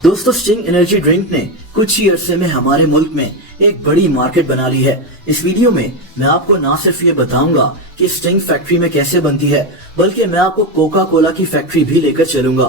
दोस्तों, sting energy drink ने कुछ ही अरसे में हमारे मुल्क में एक बड़ी मार्केट बना ली है। इस वीडियो में मैं आपको ना सिर्फ ये बताऊंगा कि स्टिंग फैक्ट्री में कैसे बनती है, बल्कि मैं आपको कोका कोला की फैक्ट्री भी लेकर चलूंगा।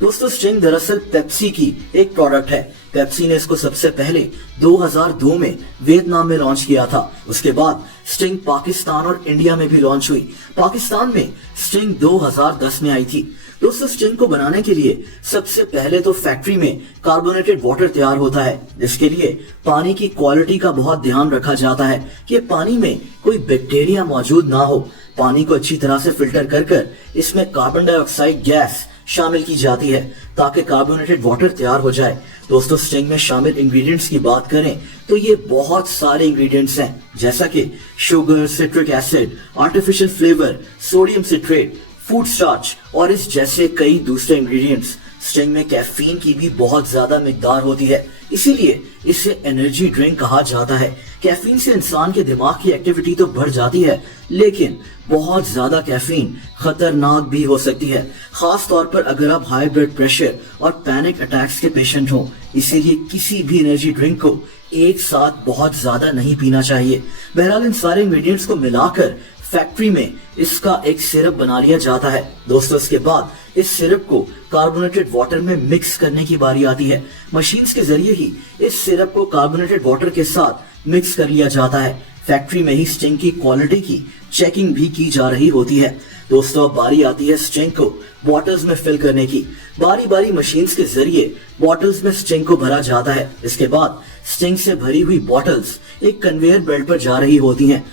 दोस्तों, स्टिंग दरअसल पेप्सी की एक प्रोडक्ट है। पेप्सी ने इसको सबसे पहले 2002 में वियतनाम में लॉन्च किया था। उसके बाद स्टिंग पाकिस्तान और इंडिया में भी लॉन्च हुई। पाकिस्तान में स्टिंग 2010 में आई थी। दोस्तों, स्टिंग को बनाने के लिए सबसे पहले तो फैक्ट्री में कार्बोनेटेड वाटर तैयार होता है। इसके लिए पानी की क्वालिटी का बहुत ध्यान रखा जाता है कि पानी में कोई बैक्टीरिया मौजूद ना हो। पानी को अच्छी तरह से फिल्टर कर इसमें कार्बन डाइऑक्साइड गैस शामिल की जाती है ताकि कार्बोनेटेड वाटर तैयार हो जाए। दोस्तों, स्टिंग में शामिल इंग्रेडिएंट्स की बात करें तो ये बहुत सारे इंग्रेडिएंट्स हैं, जैसा कि sugar, citric acid, artificial flavour, sodium citrate, food starch और इस जैसे कई दूसरे इंग्रेडिएंट्स। स्टिंग में कैफीन की भी बहुत ज्यादा मिकदार होती है, इसीलिए इसे एनर्जी ड्रिंक कहा जाता है। कैफीन से इंसान के दिमाग की एक्टिविटी तो बढ़ जाती है, लेकिन बहुत ज्यादा कैफीन खतरनाक भी हो सकती है, खास तौर पर अगर आप हाई ब्लड प्रेशर और पैनिक अटैक्स के पेशेंट हो। इसीलिए किसी भी एनर्जी ड्रिंक को एक साथ बहुत ज्यादा नहीं पीना चाहिए। बहरहाल, इन सारे इंग्रेडिएंट्स को मिलाकर फैक्ट्री में इसका एक सिरप बना लिया जाता है। दोस्तों, इसके बाद इस सिरप को कार्बोनेटेड वाटर में मिक्स करने की बारी आती है। मशीन्स के जरिए ही इस सिरप को कार्बोनेटेड वाटर के साथ मिक्स कर लिया जाता है। फैक्ट्री में ही स्टिंग की क्वालिटी की चेकिंग भी की जा रही होती है। दोस्तों, अब बारी आती है स्टिंग को बॉटल्स में फिल करने की। बारी बारी मशीन्स के जरिए बॉटल्स में स्टिंग को भरा जाता है। इसके बाद स्टिंग से भरी हुई बॉटल्स एक कन्वेयर बेल्ट पर जा रही होती हैं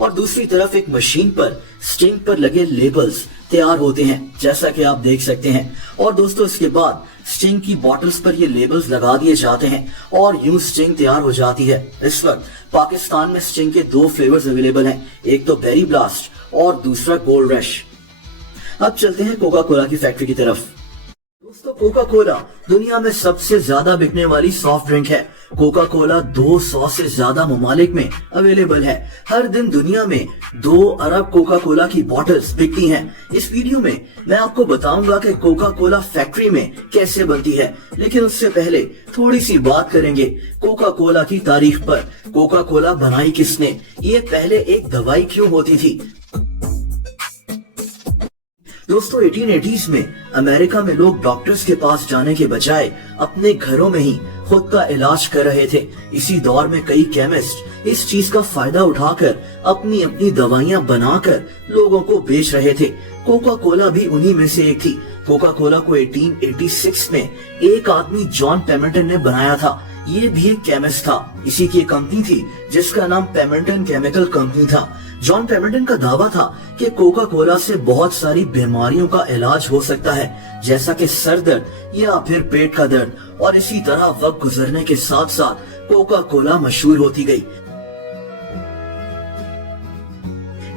और दूसरी तरफ एक मशीन पर स्टिंग पर लगे लेबल्स तैयार होते हैं, जैसा कि आप देख सकते हैं। और दोस्तों, इसके बाद स्टिंग की बॉटल्स पर ये लेबल्स लगा दिए जाते हैं और यूं स्टिंग तैयार हो जाती है। इस वक्त पाकिस्तान में स्टिंग के 2 फ्लेवर्स अवेलेबल हैं, एक तो बेरी ब्लास्ट और दूसरा गोल्ड रश। अब चलते हैं कोका कोला की फैक्ट्री की तरफ। दोस्तों, कोका कोला दुनिया में सबसे ज्यादा बिकने वाली सॉफ्ट ड्रिंक है। कोका कोला 200 से ज्यादा ममालिक में अवेलेबल है। हर दिन दुनिया में 2 अरब कोका कोला की बॉटल्स बिकती हैं। इस वीडियो में मैं आपको बताऊंगा कि कोका कोला फैक्ट्री में कैसे बनती है, लेकिन उससे पहले थोड़ी सी बात करेंगे कोका कोला की तारीख पर। कोका कोला बनाई किसने? ये पहले एक दवाई क्यों होती थी? दोस्तों, 1880s में अमेरिका में लोग डॉक्टर्स के पास जाने के बजाय अपने घरों में ही खुद का इलाज कर रहे थे। इसी दौर में कई केमिस्ट इस चीज का फायदा उठाकर अपनी अपनी दवाइयां बनाकर लोगों को बेच रहे थे। कोका कोला भी उन्हीं में से एक थी। कोका कोला को 1886 में एक आदमी जॉन पेमेंटन ने बनाया था। ये भी एक केमिस्ट था। इसी की एक कंपनी थी जिसका नाम पेमेंटन केमिकल कंपनी था। जॉन पेमेंटन का दावा था कि कोका कोला से बहुत सारी बीमारियों का इलाज हो सकता है, जैसा कि सर दर्द या फिर पेट का दर्द। और इसी तरह वक्त गुजरने के साथ साथ कोका कोला मशहूर होती गई।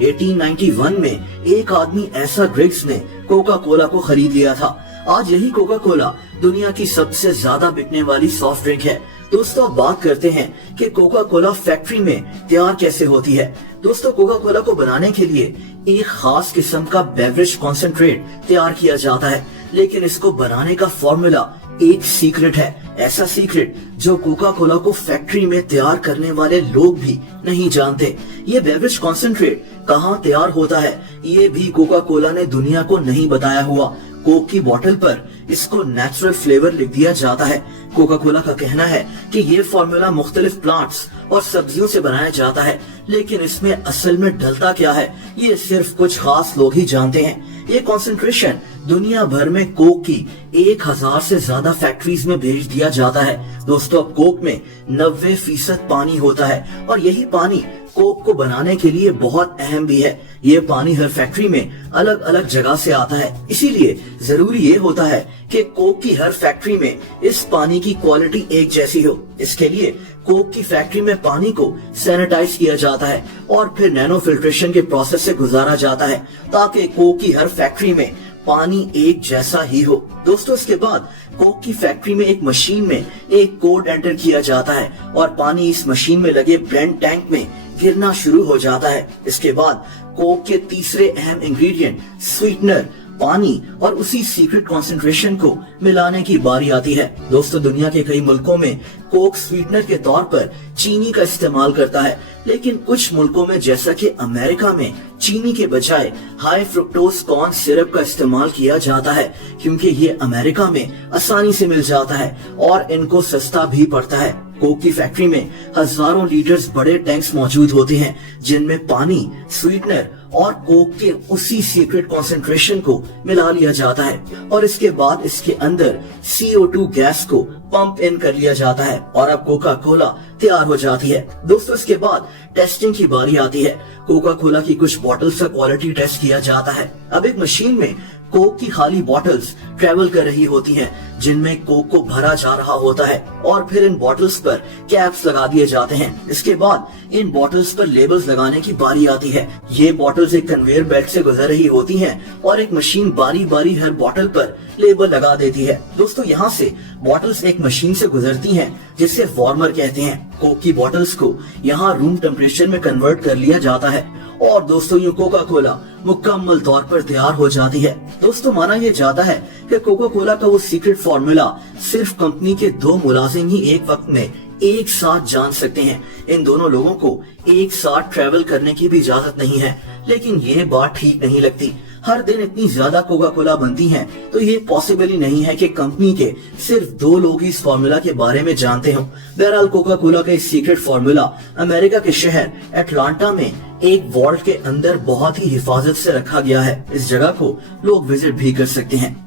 1891 में एक ऐसा एसा ग्रिग्स ने कोका कोला को खरीद लिया था। आज यही कोका कोला दुनिया की सबसे ज्यादा बिकने वाली सॉफ्ट ड्रिंक है। दोस्तों, अब बात करते हैं कि कोका कोला फैक्ट्री में तैयार कैसे होती है। दोस्तों, कोका कोला को बनाने के लिए एक खास किस्म का बेवरेज कॉन्सेंट्रेट तैयार किया जाता है, लेकिन इसको बनाने का फॉर्मूला एक सीक्रेट है। ऐसा सीक्रेट जो कोका कोला को फैक्ट्री में तैयार करने वाले लोग भी नहीं जानते। ये बेवरेज कॉन्सेंट्रेट कहाँ तैयार होता है, ये भी कोका कोला ने दुनिया को नहीं बताया हुआ। कोक की बोतल पर इसको नेचुरल फ्लेवर लिख दिया जाता है। कोका कोला का कहना है कि ये फॉर्मूला मुख्तलिफ प्लांट्स और सब्जियों से बनाया जाता है, लेकिन इसमें असल में डलता क्या है ये सिर्फ कुछ खास लोग ही जानते हैं। ये कॉन्सेंट्रेशन दुनिया भर में कोक की 1000 से ज्यादा फैक्ट्रीज में भेज दिया जाता है। दोस्तों, अब कोक में 90% पानी होता है और यही पानी कोक को बनाने के लिए बहुत अहम भी है। ये पानी हर फैक्ट्री में अलग अलग जगह से आता है, इसीलिए जरूरी ये होता है कि कोक की हर फैक्ट्री में इस पानी की क्वालिटी एक जैसी हो। इसके लिए कोक की फैक्ट्री में पानी को सैनिटाइज किया जाता है और फिर नैनो फिल्ट्रेशन के प्रोसेस से गुजारा जाता है ताकि कोक की हर फैक्ट्री में पानी एक जैसा ही हो। दोस्तों, इसके बाद कोक की फैक्ट्री में एक मशीन में एक कोड एंटर किया जाता है और पानी इस मशीन में लगे ब्लेंड टैंक में गिरना शुरू हो जाता है। इसके बाद कोक के तीसरे अहम इंग्रेडिएंट स्वीटनर पानी और उसी सीक्रेट कॉन्सेंट्रेशन को मिलाने की बारी आती है। दोस्तों, दुनिया के कई मुल्कों में कोक स्वीटनर के तौर पर चीनी का इस्तेमाल करता है, लेकिन कुछ मुल्कों में जैसा कि अमेरिका में चीनी के बजाय हाई फ्रुक्टोज कॉर्न सिरप का इस्तेमाल किया जाता है, क्योंकि ये अमेरिका में आसानी से मिल जाता है और इनको सस्ता भी पड़ता है। कोक की फैक्ट्री में हजारों लीटर्स बड़े टैंक्स मौजूद होते हैं, जिनमें पानी, स्वीटनर और कोक के उसी सीक्रेट कॉन्सेंट्रेशन को मिला लिया जाता है और इसके बाद इसके अंदर CO2 गैस को पंप इन कर लिया जाता है और अब कोका कोला तैयार हो जाती है। दोस्तों, इसके बाद टेस्टिंग की बारी आती है। कोका कोला की कुछ बॉटल्स का क्वालिटी टेस्ट किया जाता है। अब एक मशीन में कोक की खाली बॉटल्स ट्रेवल कर रही होती हैं, जिनमें कोक को भरा जा रहा होता है और फिर इन बॉटल्स पर कैप्स लगा दिए जाते हैं। इसके बाद इन बॉटल्स पर लेबल्स लगाने की बारी आती है। ये बॉटल्स एक कन्वेयर बेल्ट से गुजर रही होती हैं और एक मशीन बारी बारी हर बॉटल पर लेबल लगा देती है। दोस्तों, यहाँ से बॉटल्स एक मशीन से गुजरती हैं, जिसे वार्मर कहते हैं। कोक की बॉटल्स को यहाँ रूम टेम्परेचर में कन्वर्ट कर लिया जाता है और दोस्तों, यूं कोका कोला मुकम्मल तौर पर तैयार हो जाती है। दोस्तों, माना यह जाता है कि कोका कोला का वो सीक्रेट फॉर्मूला सिर्फ कंपनी के 2 मुलाजिम ही एक वक्त में एक साथ जान सकते हैं। इन दोनों लोगों को एक साथ ट्रैवल करने की भी इजाजत नहीं है, लेकिन ये बात ठीक नहीं लगती। हर दिन इतनी ज्यादा कोका कोला बनती है, तो ये पॉसिबल ही नहीं है कि कंपनी के सिर्फ 2 लोग इस फॉर्मूला के बारे में जानते हो। बहरहाल, कोका कोला का इस सीक्रेट फॉर्मूला अमेरिका के शहर एटलांटा में एक वॉल्ट के अंदर बहुत ही हिफाजत से रखा गया है। इस जगह को लोग विजिट भी कर सकते हैं।